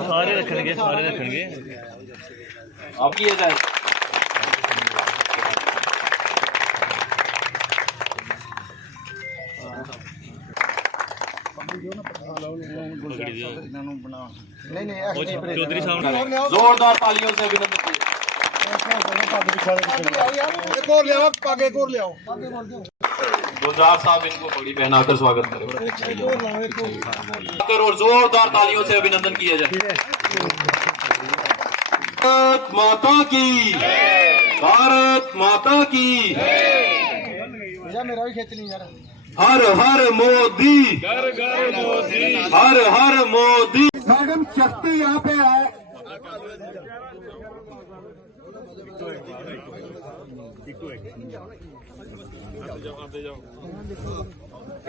सारे रखेंगे अब ये सर चौधरी साहब जोरदार तालियों से अभिनंदन गुलजार साहब इनको बड़ी पहनाकर स्वागत करें और जोरदार तालियों से अभिनंदन किया जाए। भारत माता की, भारत माता की, मेरा भी खेच नहीं यार। हर हर मोदी, हर हर मोदी। मैडम शक्ति यहाँ पे आए।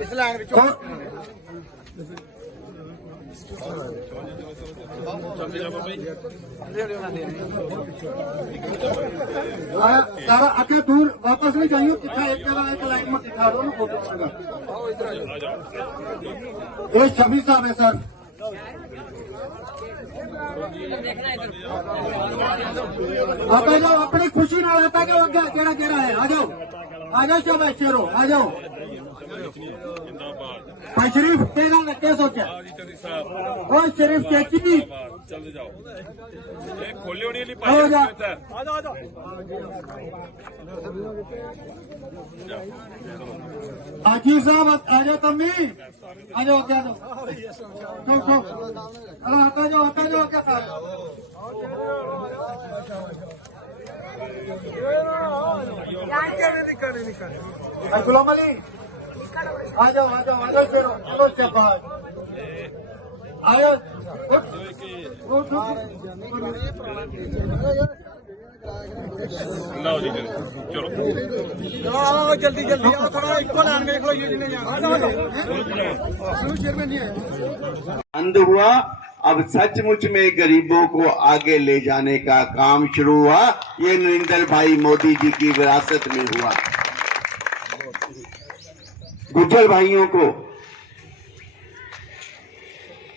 इस लाइन में सारा आके दूर वापस नहीं जाइए। दिखा एक लाइन में दिखा दो ना फोटो। ये शमी साहब है सर। आप आ जाओ, अपनी खुशी ना रहता कि केड़ा केड़ा है। आ जाओ सब शेरो आ जाओ। शरीफ तेरा क्या सोचा और शरीफ कैची आजी साहब आ जाओ। तम्मी आ जाओ क्या दो आता जाओ क्या गुलाम अली आ जाओ शेरो। चलो शाबाश आयो। जल्दी आओ थोड़ा इक्वल लाइन देख लो। ये बंद हुआ। अब सचमुच में गरीबों को आगे ले जाने का काम शुरू हुआ। ये नरेंद्र भाई मोदी जी की विरासत में हुआ। गुज्जर भाइयों को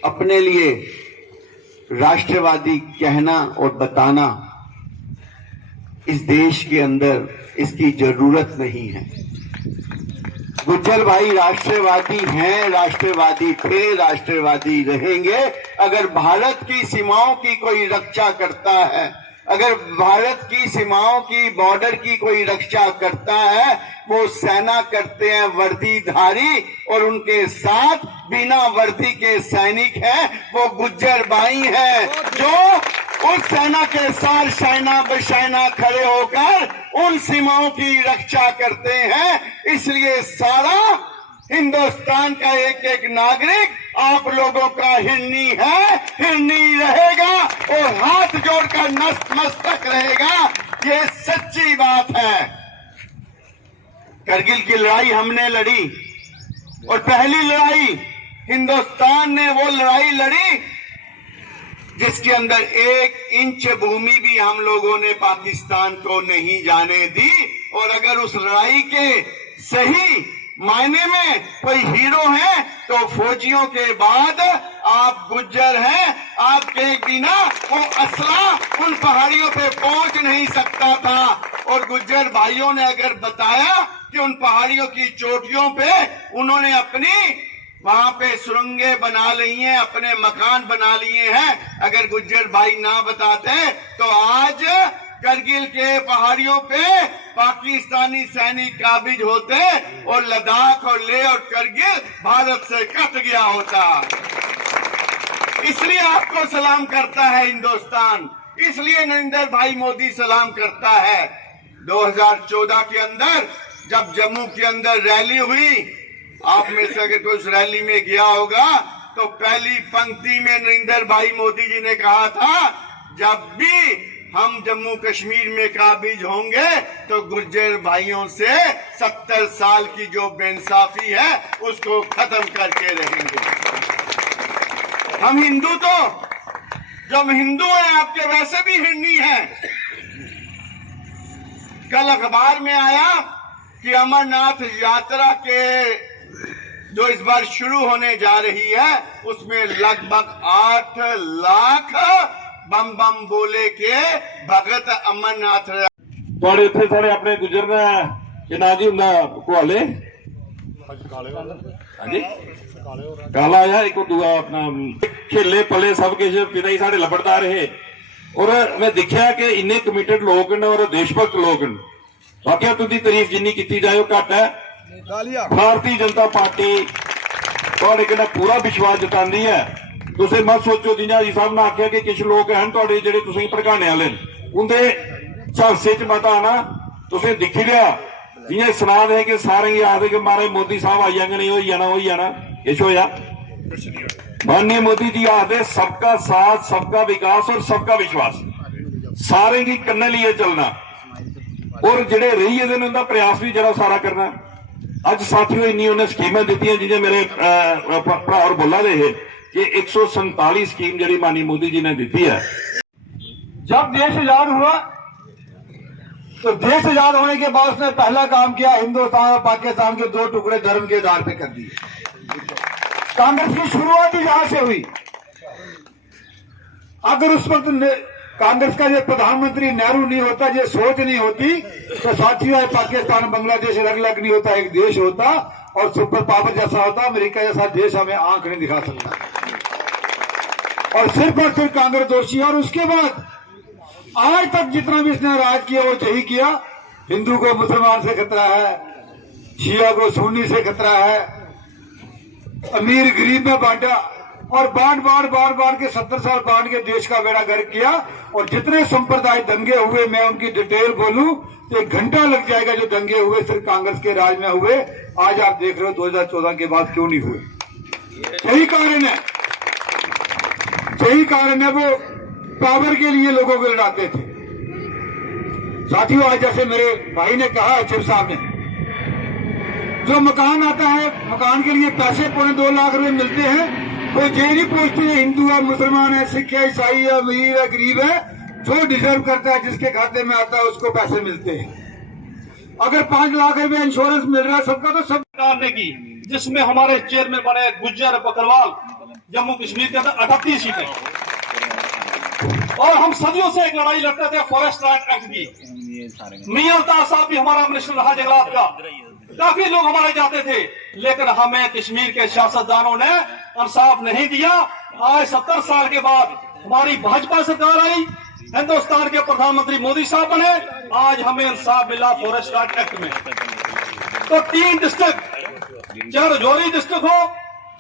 अपने लिए राष्ट्रवादी कहना और बताना इस देश के अंदर इसकी जरूरत नहीं है। गुज्जर भाई राष्ट्रवादी हैं, राष्ट्रवादी थे, राष्ट्रवादी रहेंगे। अगर भारत की सीमाओं की कोई रक्षा करता है, अगर भारत की सीमाओं की बॉर्डर की कोई रक्षा करता है, वो सेना करते हैं वर्दीधारी, और उनके साथ बिना वर्दी के सैनिक हैं, वो गुज्जर भाई हैं जो उस सेना के साथ शाइना बशाइना खड़े होकर उन सीमाओं की रक्षा करते हैं। इसलिए सारा हिंदुस्तान का एक एक नागरिक आप लोगों का हिरनी है, हिरनी रहेगा और हाथ जोड़कर नतमस्तक रहेगा। ये सच्ची बात है। करगिल की लड़ाई हमने लड़ी और पहली लड़ाई हिंदुस्तान ने वो लड़ाई लड़ी जिसके अंदर 1 इंच भूमि भी हम लोगों ने पाकिस्तान को नहीं जाने दी। और अगर उस लड़ाई के सही मायने में कोई हीरो है तो फौजियों के बाद आप गुज्जर हैं। आपके बिना वो असला उन पहाड़ियों पे पहुंच नहीं सकता था। और गुज्जर भाइयों ने अगर बताया कि उन पहाड़ियों की चोटियों पे उन्होंने अपनी वहां पे सुरंगें बना ली हैं, अपने मकान बना लिए हैं, अगर गुज्जर भाई ना बताते तो आज करगिल के पहाड़ियों पे पाकिस्तानी सैनिक काबिज होते और लद्दाख और लेह और करगिल भारत से कट गया होता। इसलिए आपको सलाम करता है हिंदुस्तान, इसलिए नरेंद्र भाई मोदी सलाम करता है। 2014 के अंदर जब जम्मू के अंदर रैली हुई, आप में से अगर कोई उस रैली में गया होगा तो पहली पंक्ति में नरेंद्र भाई मोदी जी ने कहा था, जब भी हम जम्मू कश्मीर में काबिज होंगे तो गुर्जर भाइयों से 70 साल की जो बेइंसाफी है उसको खत्म करके रहेंगे। हम हिंदू तो जब हिंदू हैं आपके वैसे भी हिरनी हैं। कल अखबार में आया कि अमरनाथ यात्रा के जो इस बार शुरू होने जा रही है उसमें लगभग 8 लाख बम बम बोले के भगत अमरनाथ ਤੁਹਾਡੇ ਇੱਥੇ ਸਾਰੇ ਆਪਣੇ ਗੁਜਰ ਦਾ ਕਿ ਨਾਂ ਜੀ ਹੁੰਦਾ ਕੁਹਾਲੇ ਹਾਂਜੀ ਕਾਲਾ ਆ ਇੱਕ ਦੂਆ ਆਪਣਾ ਖੇਲੇ ਪੱਲੇ ਸਭ ਕੁਝ ਪਿਤਾ ਹੀ ਸਾਡੇ ਲਬੜਦਾਰ ਰਹੇ ਔਰ ਮੈਂ ਦੇਖਿਆ ਕਿ ਇੰਨੇ ਕਮਿਟਡ ਲੋਕ ਨੇ ਔਰ ਦੇਸ਼ ਭਗਤ ਲੋਕ ਨੇ ਵਾਕਿਆ ਤੁਹਾਡੀ ਤਾਰੀਫ ਜਿੰਨੀ ਕੀਤੀ ਜਾਏ ਉਹ ਘੱਟ ਹੈ ਭਾਰਤੀ ਜਨਤਾ ਪਾਰਟੀ ਤੁਹਾਡੇ ਕਿਹੜਾ ਪੂਰਾ ਵਿਸ਼ਵਾਸ ਜਤਾਉਂਦੀ ਹੈ ਤੁਸੀਂ ਮਤ ਸੋਚੋ ਜਿੰਨਾ ਜੀ ਸਾਹਿਬ ਨੇ ਆਖਿਆ ਕਿ ਕੁਝ ਲੋਕ ਹਨ ਤੁਹਾਡੇ ਜਿਹੜੇ ਤੁਸੀਂ ਭੜਕਾਣੇ ਵਾਲੇ ਨੇ ਉਹਦੇ झांसे च मत आना तुसें दिखी लिया जियां सुना दे कि सारे ही आखदे कि महाराज मोदी साहब आई जाएंगे नहीं हो जाना किश होया माननीय मोदी जी आखदे सबका साथ सबका विकास और सबका विश्वास सारे की कन्ने लिए चलना और जेडे रही है उनका प्रयास भी जरा सारा करना अज साथियों इन्नी उन्हें स्कीमें दी जिन्हें मेरे भरा और बोला दे कि 147 स्कीम जी माननीय मोदी जी ने दी है। जब देश आजाद हुआ तो देश आजाद होने के बाद उसने पहला काम किया हिंदुस्तान और पाकिस्तान के 2 टुकड़े धर्म के आधार पे कर दिए। कांग्रेस की शुरुआत ही यहां से हुई। अगर उस वक्त कांग्रेस का ये प्रधानमंत्री नेहरू नहीं होता, ये सोच नहीं होती तो साथियों पाकिस्तान बांग्लादेश अलग अलग नहीं होता, एक देश होता और सुपर पावर जैसा होता, अमेरिका जैसा देश हमें आंख नहीं दिखा सकता। और सिर्फ कांग्रेस दोषी। और उसके बाद आज तक जितना भी इसने राज किया वो यही किया, हिंदू को मुसलमान से खतरा है, शिया को सुन्नी से खतरा है, अमीर गरीब में बांटा और बांट के 70 साल बांट के देश का बेड़ा गर्क किया। और जितने संप्रदाय दंगे हुए मैं उनकी डिटेल बोलूं तो 1 घंटा लग जाएगा। जो दंगे हुए सिर्फ कांग्रेस के राज में हुए, आज आप देख रहे हो 2014 के बाद क्यों नहीं हुए। यही कारण है वो पावर के लिए लोगों को लड़ाते थे। साथियों आज जैसे मेरे भाई ने कहा चिप साहब ने, जो मकान आता है मकान के लिए पैसे 2.25 लाख रुपए मिलते हैं, वो ये नहीं पूछते हिंदू है मुसलमान है सिख है ईसाई है अमीर है गरीब है, जो डिजर्व करता है जिसके खाते में आता है उसको पैसे मिलते हैं। अगर 5 लाख रुपए इंश्योरेंस मिल रहा है सबका तो सब सरकार ने की, जिसमें हमारे चेयरमैन बने गुज्जर बकरवाल, जम्मू कश्मीर के अंदर 38 सीटें। और हम सदियों से एक लड़ाई लड़ते थे फॉरेस्ट राइट एक्ट की। मियां अल्ताफ साहब भी हमारा मिनिस्टर रहा जंगलात का, काफी लोग हमारे जाते थे, लेकिन हमें कश्मीर के सियासतदानों ने इंसाफ नहीं दिया। आज 70 साल के बाद हमारी भाजपा सरकार आई, हिंदुस्तान के प्रधानमंत्री मोदी साहब बने, आज हमें इंसाफ मिला फॉरेस्ट राइट एक्ट में। तो 3 डिस्ट्रिक्ट, चाहे रजौरी डिस्ट्रिक्ट हो,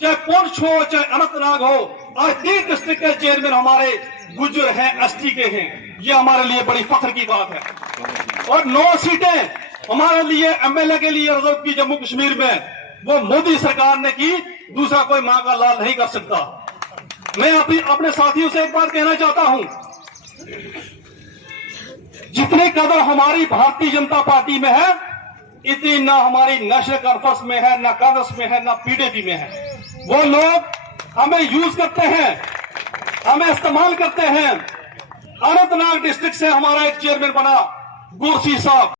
चाहे पुंछ हो, चाहे अनंतनाग हो, आज 3 डिस्ट्रिक्ट के चेयरमैन हमारे गुज्जर हैं, एसटी के हैं। ये हमारे लिए बड़ी फख्र की बात है। और 9 सीटें हमारे लिए एमएलए के लिए रिजर्व की जम्मू कश्मीर में, वो मोदी सरकार ने की, दूसरा कोई मां का लाल नहीं कर सकता। मैं अपने साथियों से एक बात कहना चाहता हूं, जितनी कदर हमारी भारतीय जनता पार्टी में है इतनी ना हमारी नेशनल कॉन्फ्रेंस में है, ना कांग्रेस में है, ना पीडीपी में है। वो लोग हमें यूज करते हैं, हमें इस्तेमाल करते हैं। अनंतनाग डिस्ट्रिक्ट से हमारा एक चेयरमैन बना गुरसी साहब,